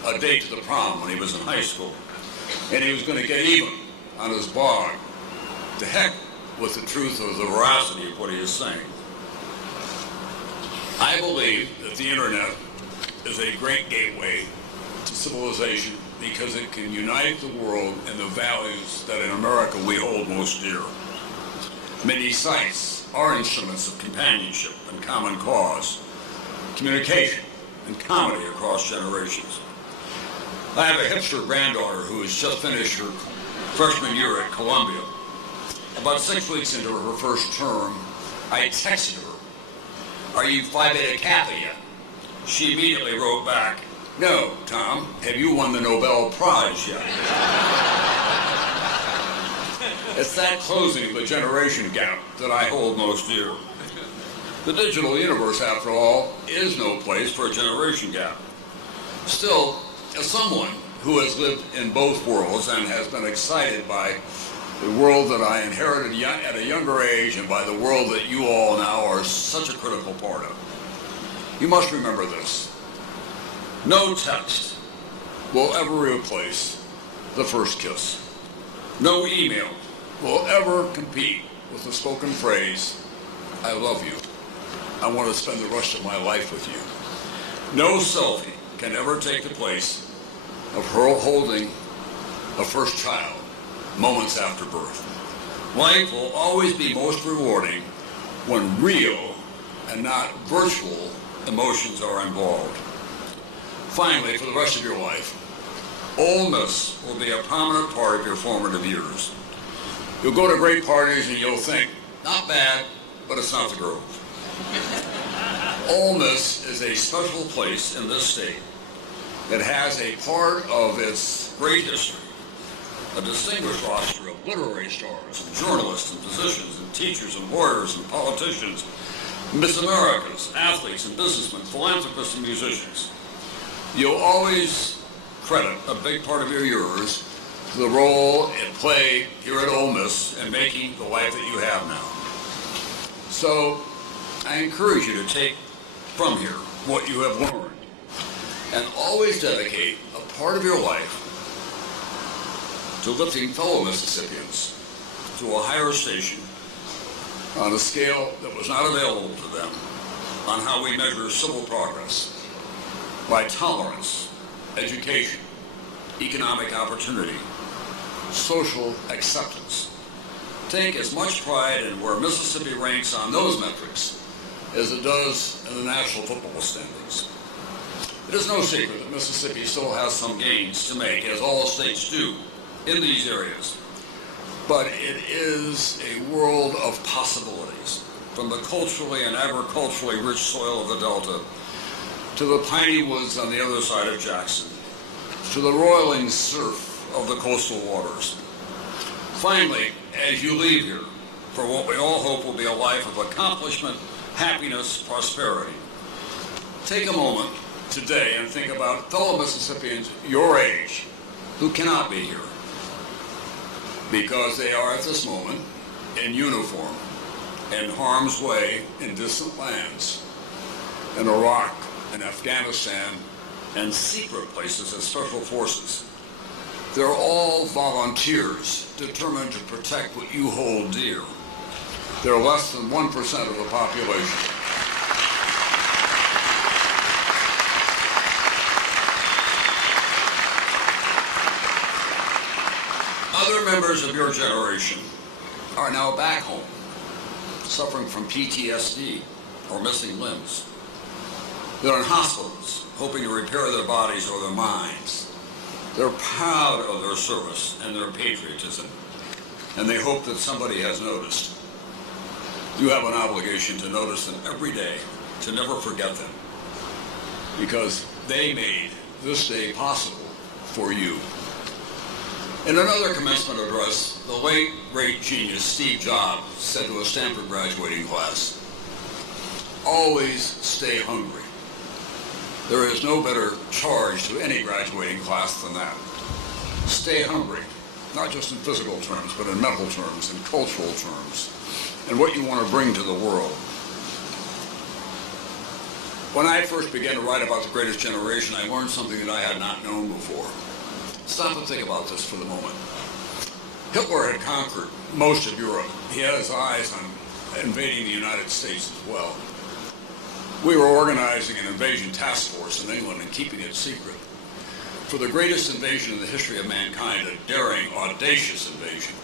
a date to the prom when he was in high school. And he was going to get even on his blog. To heck with the truth or the veracity of what he is saying. I believe that the internet is a great gateway to civilization because it can unite the world in the values that in America we hold most dear. Many sites are instruments of companionship and common cause, communication and comedy across generations. I have a hipster granddaughter who has just finished her freshman year at Columbia. About 6 weeks into her first term, I texted her, "Are you Phi Beta Kappa yet?" She immediately wrote back, "No, Tom, have you won the Nobel Prize yet?" It's that closing of the generation gap that I hold most dear. The digital universe, after all, is no place for a generation gap. Still, as someone who has lived in both worlds and has been excited by the world that I inherited at a younger age and by the world that you all now are such a critical part of, you must remember this. No text will ever replace the first kiss. No email will ever compete with the spoken phrase, "I love you. I want to spend the rest of my life with you." No selfie can ever take the place of her holding a first child moments after birth. Life will always be most rewarding when real and not virtual emotions are involved. Finally, for the rest of your life, Ole Miss will be a prominent part of your formative years. You'll go to great parties and you'll think, "Not bad, but it's not the Grove." Ole Miss is a special place in this state that has a part of its great history, a distinguished roster of literary stars and journalists and physicians and teachers and lawyers and politicians, Miss Americas, athletes and businessmen, philanthropists and musicians. You'll always credit a big part of your years to the role it played here at Ole Miss in making the life that you have now. So I encourage you to take from here what you have learned and always dedicate a part of your life to lifting fellow Mississippians to a higher station on a scale that was not available to them on how we measure civil progress by tolerance, education, economic opportunity, social acceptance. Take as much pride in where Mississippi ranks on those metrics as it does in the national football standings. It is no secret that Mississippi still has some gains to make, as all states do, in these areas. But it is a world of possibilities, from the culturally and agriculturally rich soil of the Delta to the piney woods on the other side of Jackson, to the roiling surf of the coastal waters. Finally, as you leave here, for what we all hope will be a life of accomplishment, happiness, prosperity, take a moment today and think about fellow Mississippians your age who cannot be here because they are at this moment in uniform, in harm's way in distant lands, in Iraq and Afghanistan and secret places as special forces. They're all volunteers determined to protect what you hold dear. They're less than 1% of the population. Other members of your generation are now back home, suffering from PTSD or missing limbs. They're in hospitals, hoping to repair their bodies or their minds. They're proud of their service and their patriotism, and they hope that somebody has noticed. You have an obligation to notice them every day, to never forget them, because they made this day possible for you. In another commencement address, the late, great genius Steve Jobs said to a Stanford graduating class, "Always stay hungry." There is no better charge to any graduating class than that. Stay hungry, not just in physical terms, but in mental terms, in cultural terms, and what you want to bring to the world. When I first began to write about the greatest generation, I learned something that I had not known before. Stop and think about this for the moment. Hitler had conquered most of Europe. He had his eyes on invading the United States as well. We were organizing an invasion task force in England and keeping it secret. For the greatest invasion in the history of mankind, a daring, audacious invasion,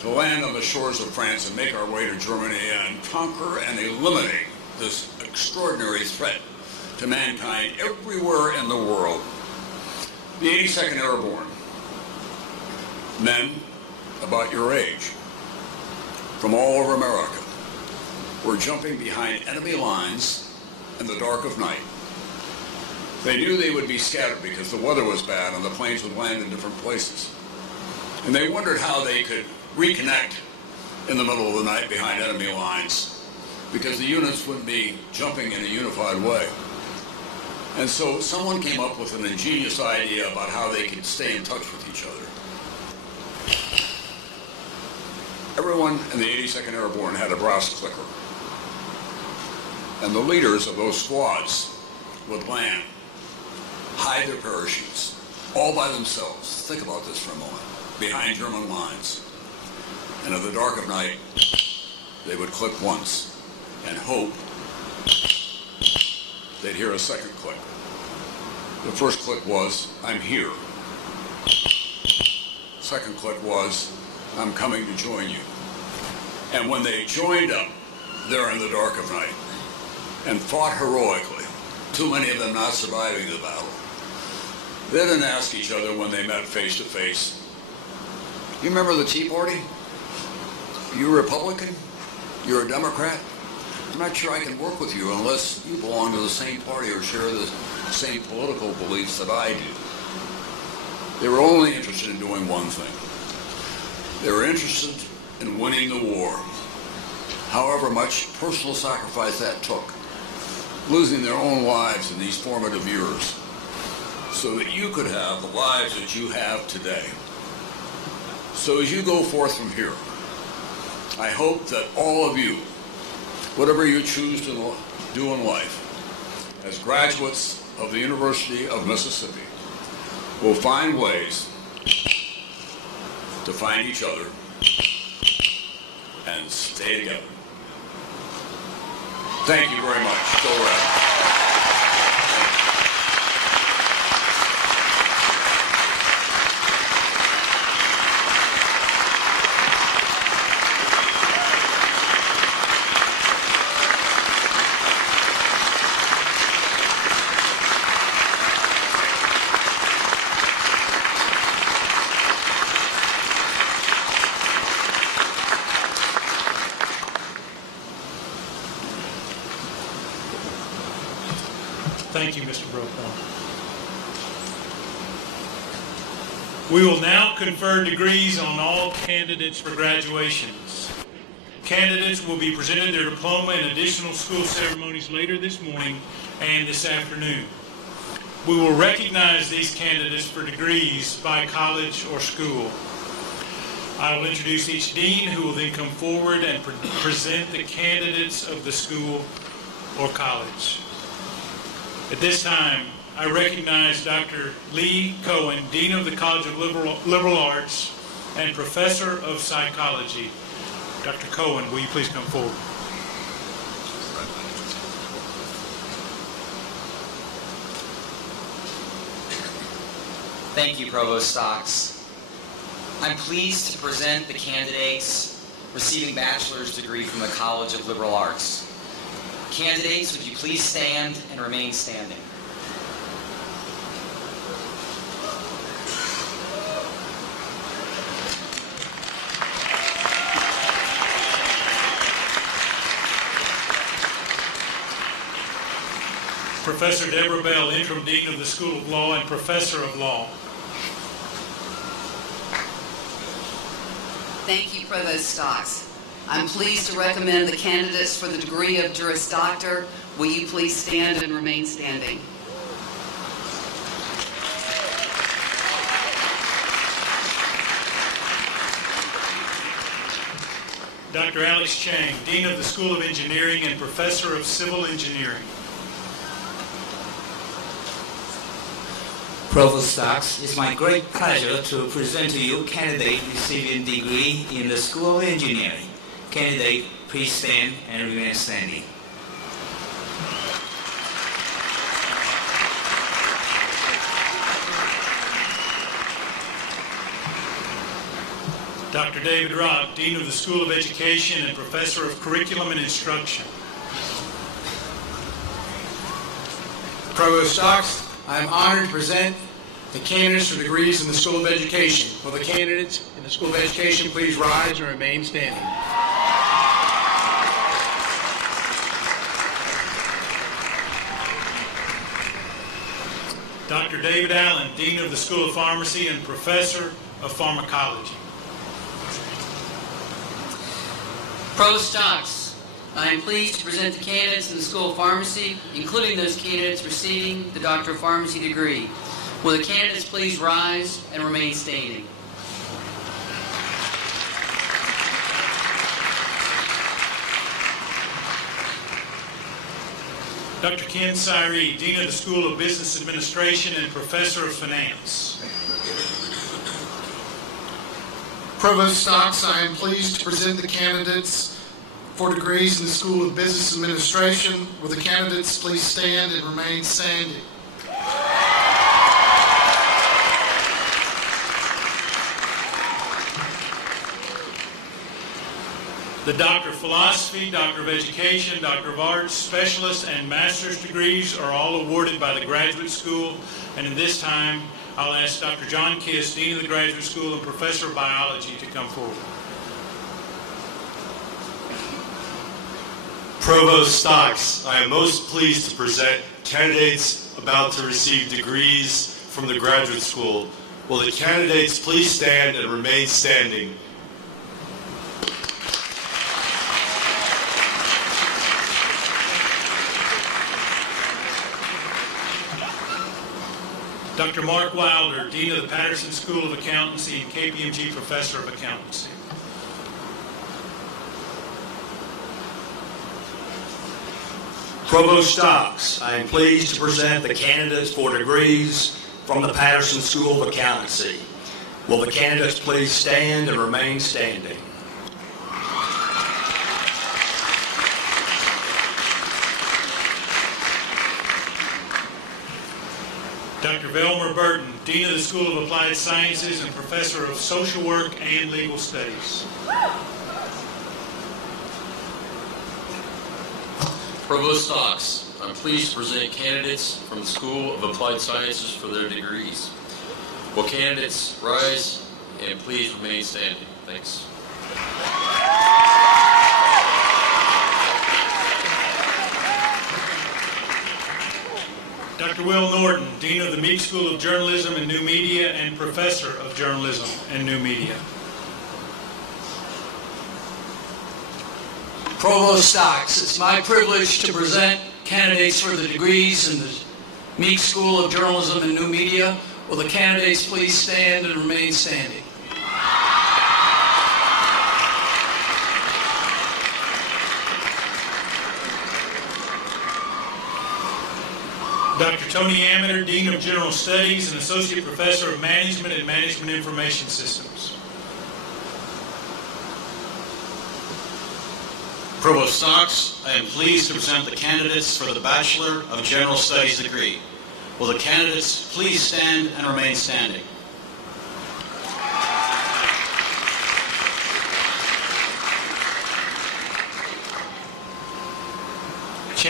to land on the shores of France and make our way to Germany and conquer and eliminate this extraordinary threat to mankind everywhere in the world. The 82nd Airborne, men about your age, from all over America, were jumping behind enemy lines in the dark of night. They knew they would be scattered because the weather was bad and the planes would land in different places. And they wondered how they could reconnect in the middle of the night behind enemy lines, because the units wouldn't be jumping in a unified way. And so someone came up with an ingenious idea about how they could stay in touch with each other. Everyone in the 82nd Airborne had a brass clicker. And the leaders of those squads would land, hide their parachutes, all by themselves. Think about this for a moment. Behind German lines. And in the dark of night, they would click once and hope they'd hear a second click. The first click was, "I'm here." Second click was, "I'm coming to join you." And when they joined up there in the dark of night and fought heroically, too many of them not surviving the battle, they didn't ask each other when they met face to face, "You remember the Tea Party? You a Republican? You're a Democrat? I'm not sure I can work with you unless you belong to the same party or share the same political beliefs that I do." They were only interested in doing one thing. They were interested in winning the war, however much personal sacrifice that took, losing their own lives in these formative years, so that you could have the lives that you have today. So as you go forth from here, I hope that all of you, whatever you choose to do in life, as graduates of the University of Mississippi, will find ways to find each other and stay together. Thank you very much. Go Red. Thank you, Mr. Brokaw. We will now confer degrees on all candidates for graduations. Candidates will be presented their diploma in additional school ceremonies later this morning and this afternoon. We will recognize these candidates for degrees by college or school. I will introduce each dean, who will then come forward and present the candidates of the school or college. At this time, I recognize Dr. Lee Cohen, Dean of the College of Liberal Arts and Professor of Psychology. Dr. Cohen, will you please come forward? Thank you, Provost Stocks. I'm pleased to present the candidates receiving bachelor's degree from the College of Liberal Arts. Candidates, would you please stand and remain standing? Professor Deborah Bell, Interim Dean of the School of Law and Professor of Law. Thank you, Provost Stocks. I'm pleased to recommend the candidates for the degree of Juris Doctor. Will you please stand and remain standing? Dr. Alex Chang, Dean of the School of Engineering and Professor of Civil Engineering. Provost Stocks, it's my great pleasure to present to you candidate receiving degree in the School of Engineering. Candidate, please stand and remain standing. Dr. David Rock, Dean of the School of Education and Professor of Curriculum and Instruction. Provost Stocks, I am honored to present the candidates for degrees in the School of Education. Will the candidates in the School of Education please rise and remain standing? Dr. David Allen, Dean of the School of Pharmacy and Professor of Pharmacology. Provost Stocks, I am pleased to present the candidates in the School of Pharmacy, including those candidates receiving the Doctor of Pharmacy degree. Will the candidates please rise and remain standing? Dr. Ken Syree, Dean of the School of Business Administration and Professor of Finance. Provost Stocks, I am pleased to present the candidates for degrees in the School of Business Administration. Will the candidates please stand and remain standing? The Doctor of Philosophy, Doctor of Education, Doctor of Arts, Specialist, and Master's degrees are all awarded by the Graduate School. And in this time, I'll ask Dr. John Kiss, Dean of the Graduate School and Professor of Biology, to come forward. Provost Stocks, I am most pleased to present candidates about to receive degrees from the Graduate School. Will the candidates please stand and remain standing? Dr. Mark Wilder, Dean of the Patterson School of Accountancy and KPMG Professor of Accountancy. Provost Stocks, I am pleased to present the candidates for degrees from the Patterson School of Accountancy. Will the candidates please stand and remain standing? Dr. Velmer Burton, Dean of the School of Applied Sciences and Professor of Social Work and Legal Studies. Provost Stocks, I'm pleased to present candidates from the School of Applied Sciences for their degrees. Will candidates rise and please remain standing? Thanks. Dr. Will Norton, Dean of the Meek School of Journalism and New Media and Professor of Journalism and New Media. Provost Stocks, it's my privilege to present candidates for the degrees in the Meek School of Journalism and New Media. Will the candidates please stand and remain standing? Dr. Tony Amiter, Dean of General Studies and Associate Professor of Management and Management Information Systems. Provost Stocks, I am pleased to present the candidates for the Bachelor of General Studies degree. Will the candidates please stand and remain standing?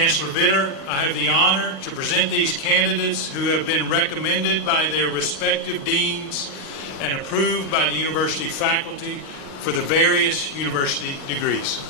Chancellor Vitter, I have the honor to present these candidates who have been recommended by their respective deans and approved by the university faculty for the various university degrees.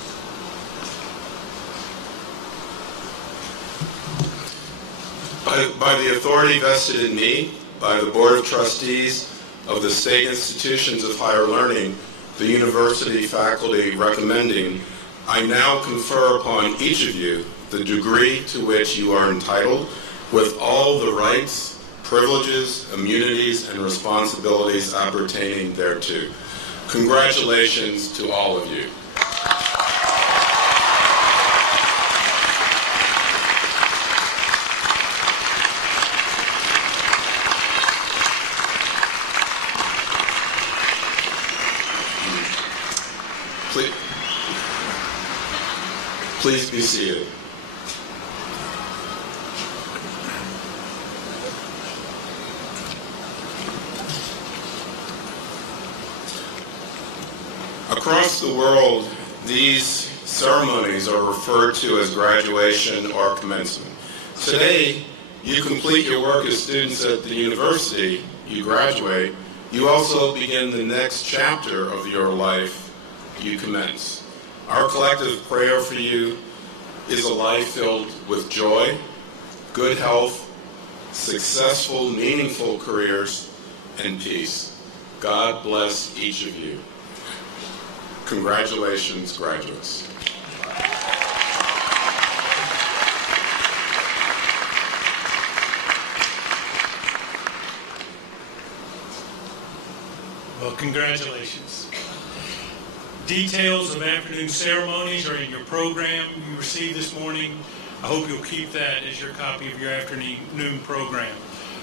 By the authority vested in me, by the Board of Trustees of the State Institutions of Higher Learning, the university faculty recommending, I now confer upon each of you the degree to which you are entitled with all the rights, privileges, immunities, and responsibilities appertaining thereto. Congratulations to all of you. Please be seated. Across the world, these ceremonies are referred to as graduation or commencement. Today, you complete your work as students at the university, you graduate, you also begin the next chapter of your life, you commence. Our collective prayer for you is a life filled with joy, good health, successful, meaningful careers, and peace. God bless each of you. Congratulations, graduates. Well, congratulations. Details of afternoon ceremonies are in your program you received this morning. I hope you'll keep that as your copy of your afternoon program.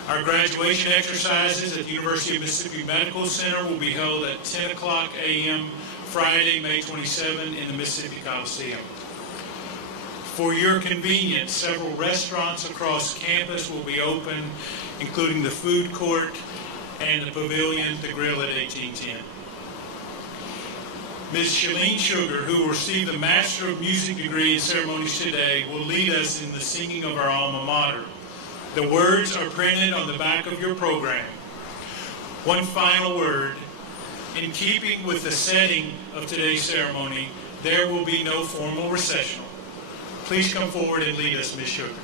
Our graduation exercises at the University of Mississippi Medical Center will be held at 10 o'clock a.m. Friday, May 27 in the Mississippi Coliseum. For your convenience, several restaurants across campus will be open, including the food court and the pavilion, the grill at 1810. Ms. Shalene Sugar, who will receive the Master of Music degree in ceremonies today, will lead us in the singing of our alma mater. The words are printed on the back of your program. One final word. In keeping with the setting of today's ceremony, there will be no formal recessional. Please come forward and lead us, Ms. Sugar.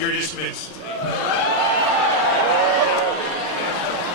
You're dismissed.